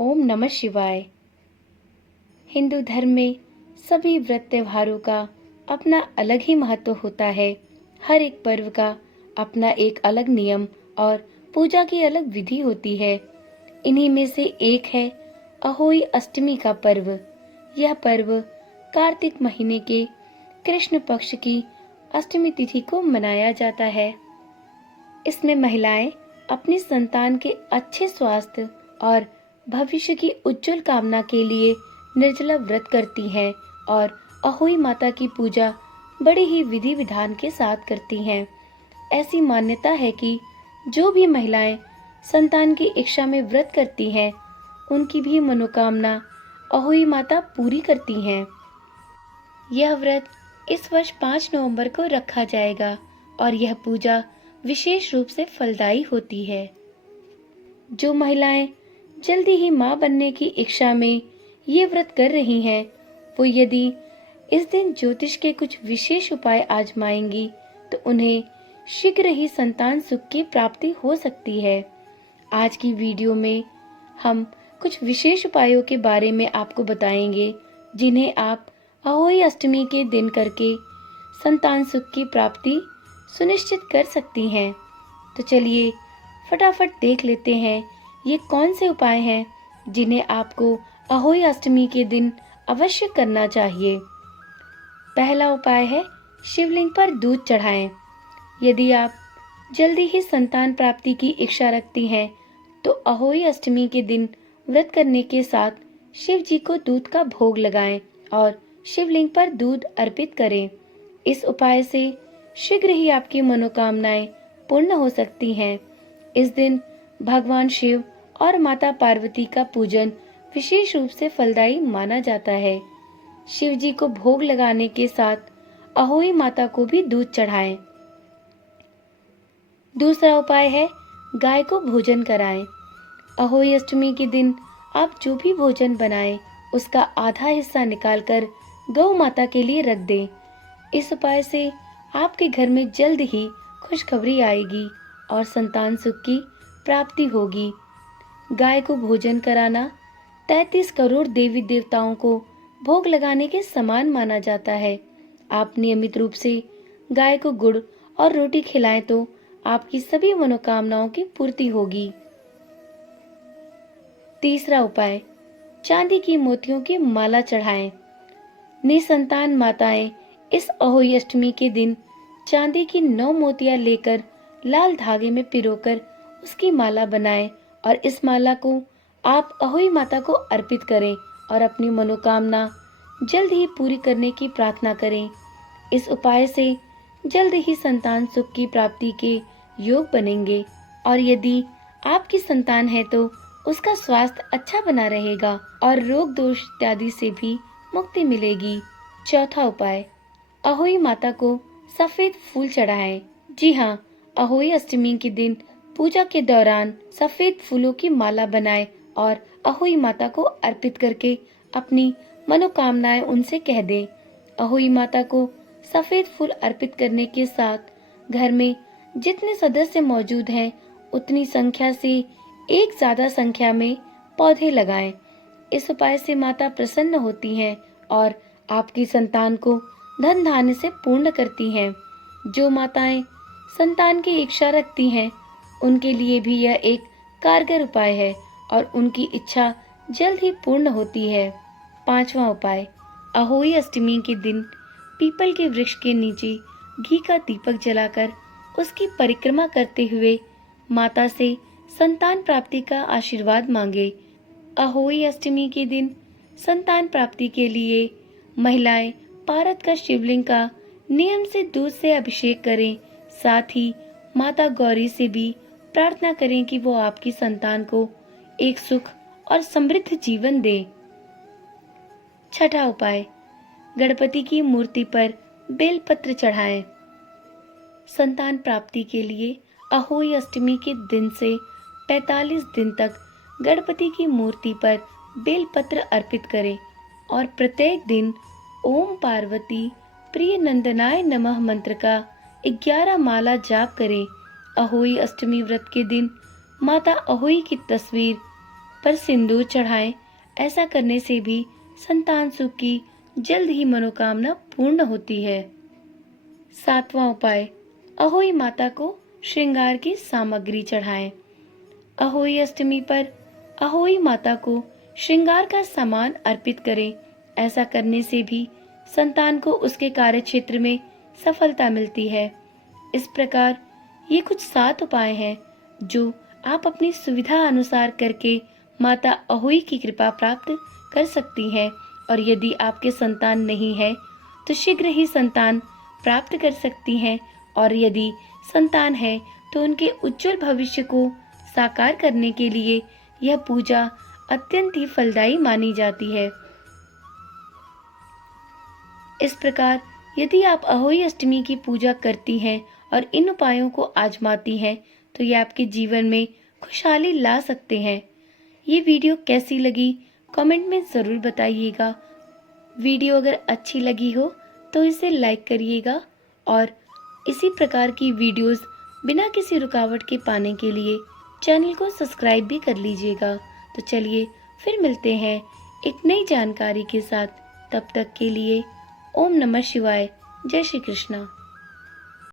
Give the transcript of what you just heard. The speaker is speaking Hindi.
ओम नमः शिवाय। हिंदू धर्म में सभी व्रत त्योहारों का अपना अलग ही महत्व होता है। हर एक पर्व का अपना एक अलग नियम और पूजा की अलग विधि होती है। इन्हीं में से एक है अहोई अष्टमी का पर्व। यह पर्व कार्तिक महीने के कृष्ण पक्ष की अष्टमी तिथि को मनाया जाता है। इसमें महिलाएं अपनी संतान के अच्छे स्वास्थ्य और भविष्य की उज्जवल कामना के लिए निर्जला व्रत करती हैं और अहोई माता की पूजा बड़े ही विधि विधान के साथ करती हैं। ऐसी मान्यता है कि जो भी महिलाएं संतान की इच्छा में व्रत करती हैं, उनकी भी मनोकामना अहोई माता पूरी करती हैं। यह व्रत इस वर्ष 5 नवंबर को रखा जाएगा और यह पूजा विशेष रूप से फलदायी होती है। जो महिलाएं जल्दी ही मां बनने की इच्छा में ये व्रत कर रही हैं, वो यदि इस दिन ज्योतिष के कुछ विशेष उपाय आजमाएंगी तो उन्हें शीघ्र ही संतान सुख की प्राप्ति हो सकती है। आज की वीडियो में हम कुछ विशेष उपायों के बारे में आपको बताएंगे, जिन्हें आप अहोई अष्टमी के दिन करके संतान सुख की प्राप्ति सुनिश्चित कर सकती हैं। तो चलिए फटाफट देख लेते हैं ये कौन से उपाय हैं जिन्हें आपको अहोई अष्टमी के दिन अवश्य करना चाहिए। पहला उपाय है शिवलिंग पर दूध चढ़ाएं। यदि आप जल्दी ही संतान प्राप्ति की इच्छा रखती हैं तो अहोई अष्टमी के दिन व्रत करने के साथ शिव जी को दूध का भोग लगाएं और शिवलिंग पर दूध अर्पित करें। इस उपाय से शीघ्र ही आपकी मनोकामनाएं पूर्ण हो सकती हैं। इस दिन भगवान शिव और माता पार्वती का पूजन विशेष रूप से फलदायी माना जाता है। शिव जी को भोग लगाने के साथ अहोई माता को भी दूध चढ़ाएं। दूसरा उपाय है गाय को भोजन कराएं। अहोई अष्टमी के दिन आप जो भी भोजन बनाएं, उसका आधा हिस्सा निकालकर गौ माता के लिए रख दें। इस उपाय से आपके घर में जल्द ही खुशखबरी आएगी और संतान सुख की प्राप्ति होगी। गाय को भोजन कराना 33 करोड़ देवी देवताओं को भोग लगाने के समान माना जाता है। आप नियमित रूप से गाय को गुड़ और रोटी खिलाएं तो आपकी सभी मनोकामनाओं की पूर्ति होगी। तीसरा उपाय चांदी की मोतियों की माला चढ़ाएं। निसंतान माताएं इस अहोई अष्टमी के दिन चांदी की 9 मोतियां लेकर लाल धागे में पिरोकर उसकी माला बनाएं और इस माला को आप अहोई माता को अर्पित करें और अपनी मनोकामना जल्द ही पूरी करने की प्रार्थना करें। इस उपाय से जल्द ही संतान सुख की प्राप्ति के योग बनेंगे और यदि आपकी संतान है तो उसका स्वास्थ्य अच्छा बना रहेगा और रोग दोष इत्यादि से भी मुक्ति मिलेगी। चौथा उपाय अहोई माता को सफेद फूल चढ़ाएं। जी हाँ, अहोई अष्टमी के दिन पूजा के दौरान सफेद फूलों की माला बनाएं और अहोई माता को अर्पित करके अपनी मनोकामनाएं उनसे कह दें। अहोई माता को सफेद फूल अर्पित करने के साथ घर में जितने सदस्य मौजूद हैं, उतनी संख्या से एक ज्यादा संख्या में पौधे लगाएं। इस उपाय से माता प्रसन्न होती हैं और आपकी संतान को धन धान्य से पूर्ण करती हैं। जो माताएं संतान की इच्छा रखती हैं, उनके लिए भी यह एक कारगर उपाय है और उनकी इच्छा जल्द ही पूर्ण होती है। पांचवा उपाय अहोई अष्टमी के दिन पीपल के वृक्ष के नीचे घी का दीपक जलाकर उसकी परिक्रमा करते हुए माता से संतान प्राप्ति का आशीर्वाद मांगे। अहोई अष्टमी के दिन संतान प्राप्ति के लिए महिलाएं पारद का शिवलिंग का नियम से दूध से अभिषेक करें। साथ ही माता गौरी से भी प्रार्थना करें कि वो आपकी संतान को एक सुख और समृद्ध जीवन दे। छठा उपाय गणपति की मूर्ति पर बेलपत्र चढ़ाएं। संतान प्राप्ति के लिए अहोई अष्टमी के दिन से 45 दिन तक गणपति की मूर्ति पर बेलपत्र अर्पित करें और प्रत्येक दिन ओम पार्वती प्रिय नंदनाय नमः मंत्र का 11 माला जाप करें। अहोई अष्टमी व्रत के दिन माता अहोई की तस्वीर पर सिंदूर चढ़ाएं। ऐसा करने से भी संतान सुख की जल्द ही मनोकामना पूर्ण होती है। 7वां उपाय, अहोई माता को श्रृंगार की सामग्री चढ़ाएं। अहोई अष्टमी पर अहोई माता को श्रृंगार का सामान अर्पित करें। ऐसा करने से भी संतान को उसके कार्य क्षेत्र में सफलता मिलती है। इस प्रकार ये कुछ 7 उपाय हैं जो आप अपनी सुविधा अनुसार करके माता अहोई की कृपा प्राप्त कर सकती हैं। और यदि आपके संतान नहीं है तो शीघ्र ही संतान प्राप्त कर सकती हैं, और यदि संतान है तो उनके उज्जवल भविष्य को साकार करने के लिए यह पूजा अत्यंत ही फलदायी मानी जाती है। इस प्रकार यदि आप अहोई अष्टमी की पूजा करती हैं और इन उपायों को आजमाती हैं तो ये आपके जीवन में खुशहाली ला सकते हैं। ये वीडियो कैसी लगी कमेंट में ज़रूर बताइएगा। वीडियो अगर अच्छी लगी हो तो इसे लाइक करिएगा, और इसी प्रकार की वीडियोस बिना किसी रुकावट के पाने के लिए चैनल को सब्सक्राइब भी कर लीजिएगा। तो चलिए फिर मिलते हैं एक नई जानकारी के साथ। तब तक के लिए ओम नमः शिवाय। जय श्री कृष्णा।